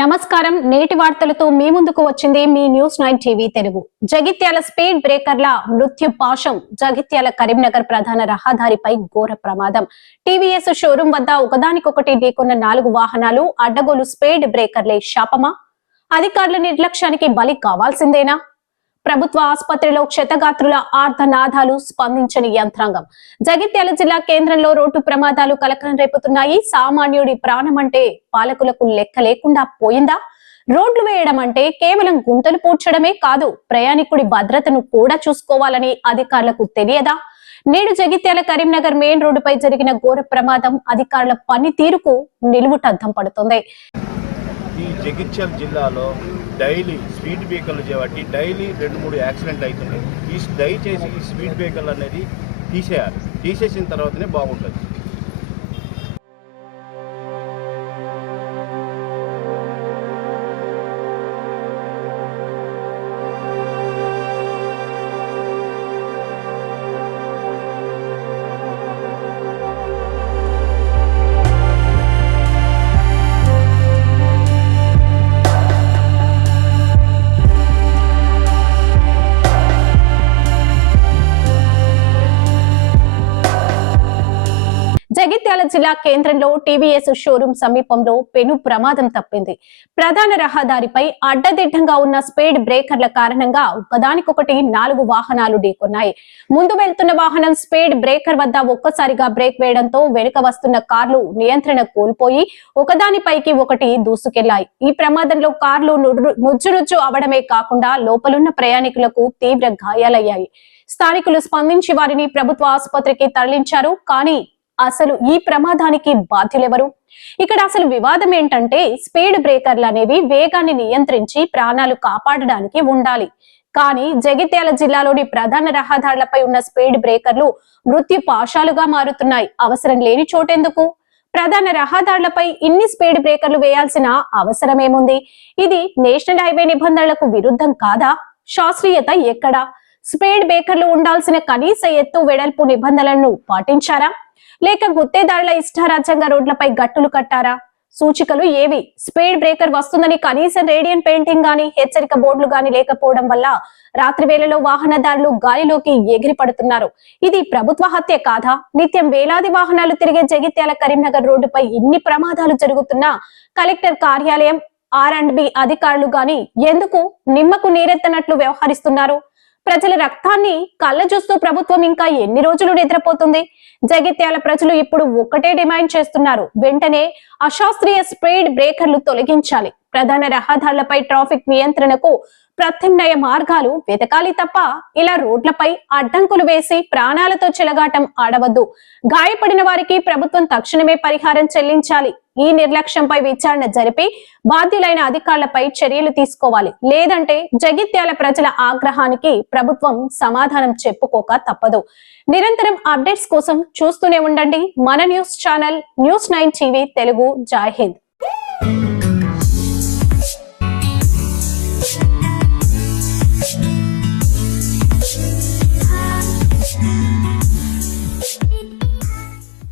నమస్కారం. నేటి వార్తలతో మీ ముందుకు వచ్చింది మీ news 9 TV Telugu. Jagtial speed బ్రేకర్ల మృత్యు పాశం. జగిత్యాల కరీంనగర్ ప్రధాన రహదారిపై ఘోర ప్రమాదం. టీవీఎస్ షోరూం వద్ద ఒకదానికొకటి ఢీకొన్న 4 వాహనాలు. అడ్డగోలు స్పీడ్ బ్రేకర్లే శాపమా? అధికారుల నిర్లక్ష్యానికి బలి కావాల్సిందేనా? ప్రభుత్వ ఆసుపత్రిలో క్షతగాత్రుల ఆర్తనాదాలు, స్పందించని యంత్రాంగం. జగిత్యాల జిల్లా కేంద్రంలో రోడ్డు ప్రమాదాలు కలకలం రేపుతున్నాయి. సామాన్యుడి ప్రాణమంటే పాలకులకు లెక్క లేకుండా పోయిందా? రోడ్లు వేయడం అంటే కేవలం గుంతలు పూడ్చడమే కాదు, ప్రయాణికుడి భద్రతను కూడా చూసుకోవాలని అధికారులకు తెలియదా? నేడు జగిత్యాల కరీంనగర్ మెయిన్ రోడ్డుపై జరిగిన ఘోర ప్రమాదం అధికారుల పనితీరుకు నిలువుటద్దం పడుతుంది. ఈ జగిత్యాల జిల్లాలో డైలీ స్పీడ్ బ్రేకర్లు చేయబట్టి డైలీ 2-3 యాక్సిడెంట్లు అవుతున్నాయి. దయచేసి ఈ స్పీడ్ బ్రేకర్లు అనేది తీసేయాలి. తీసేసిన తర్వాతనే బాగుంటుంది. జగిత్యాల జిల్లా కేంద్రంలో టీవీఎస్ షోరూం సమీపంలో పెను ప్రమాదం తప్పింది. ప్రధాన రహదారిపై అడ్డదిడ్డంగా ఉన్న స్పీడ్ బ్రేకర్ల కారణంగా ఒకదానికొకటి 4 వాహనాలు ఢీకొన్నాయి. ముందు వెళ్తున్న వాహనం స్పీడ్ బ్రేకర్ వద్ద ఒక్కసారిగా బ్రేక్ వేయడంతో వెనుక వస్తున్న కార్లు నియంత్రణ కోల్పోయి ఒకదానిపైకి ఒకటి దూసుకెళ్లాయి. ఈ ప్రమాదంలో కార్లు నుజ్జునుజ్జు అవడమే కాకుండా లోపలున్న ప్రయాణికులకు తీవ్ర గాయాలయ్యాయి. స్థానికులు స్పందించి వారిని ప్రభుత్వ ఆసుపత్రికి తరలించారు. కానీ అసలు ఈ ప్రమాదానికి బాధ్యులెవరు? ఇక్కడ అసలు వివాదం ఏంటంటే, స్పీడ్ బ్రేకర్లు అనేవి వేగాన్ని నియంత్రించి ప్రాణాలు కాపాడడానికి ఉండాలి. కానీ జగిత్యాల జిల్లాలోని ప్రధాన రహదారులపై ఉన్న స్పీడ్ బ్రేకర్లు మృత్యు పాశాలుగా మారుతున్నాయి. అవసరం లేని చోటెందుకు? ప్రధాన రహదారులపై ఇన్ని స్పీడ్ బ్రేకర్లు వేయాల్సిన అవసరమేముంది? ఇది నేషనల్ హైవే నిబంధనలకు విరుద్ధం కాదా? శాస్త్రీయత ఎక్కడా? స్పీడ్ బ్రేకర్లు ఉండాల్సిన కనీస ఎత్తు వెడల్పు నిబంధనలను పాటించారా? లేక గుత్తేదారుల ఇష్టారాజ్యంగా రోడ్లపై గట్టులు కట్టారా? సూచికలు ఏవి? స్పీడ్ బ్రేకర్ వస్తుందని కనీసం రేడియన్ పెయింటింగ్ గాని, హెచ్చరిక బోర్డులు గాని లేకపోవడం వల్ల రాత్రి వేళలో వాహనదారులు గాలిలోకి ఎగిరి పడుతున్నారు. ఇది ప్రభుత్వ హత్య కాదా? నిత్యం వేలాది వాహనాలు తిరిగే జగిత్యాల కరీంనగర్ రోడ్డుపై ఇన్ని ప్రమాదాలు జరుగుతున్నా కలెక్టర్ కార్యాలయం, R&B అధికారులు గాని ఎందుకు నిమ్మకు నీరెత్తనట్లు వ్యవహరిస్తున్నారు? ప్రజల రక్తాన్ని కళ్ళ చూస్తూ ప్రభుత్వం ఇంకా ఎన్ని రోజులు నిద్రపోతుంది? జగిత్యాల ప్రజలు ఇప్పుడు ఒక్కటే డిమాండ్ చేస్తున్నారు. వెంటనే అశాస్త్రీయ స్పీడ్ బ్రేకర్లు తొలగించాలి. ప్రధాన రహదారులపై ట్రాఫిక్ నియంత్రణకు ప్రత్యామ్నాయ మార్గాలు వెతకాలి తప్ప ఇలా రోడ్లపై అడ్డంకులు వేసి ప్రాణాలతో చెలగాటం ఆడవద్దు. గాయపడిన వారికి ప్రభుత్వం తక్షణమే పరిహారం చెల్లించాలి. ఈ నిర్లక్ష్యంపై విచారణ జరిపి బాధ్యులైన అధికారులపై చర్యలు తీసుకోవాలి. లేదంటే జగిత్యాల ప్రజల ఆగ్రహానికి ప్రభుత్వం సమాధానం చెప్పుకోక తప్పదు. నిరంతరం అప్డేట్స్ కోసం చూస్తూనే ఉండండి మన news channel news 9 TV Telugu. జై హింద్.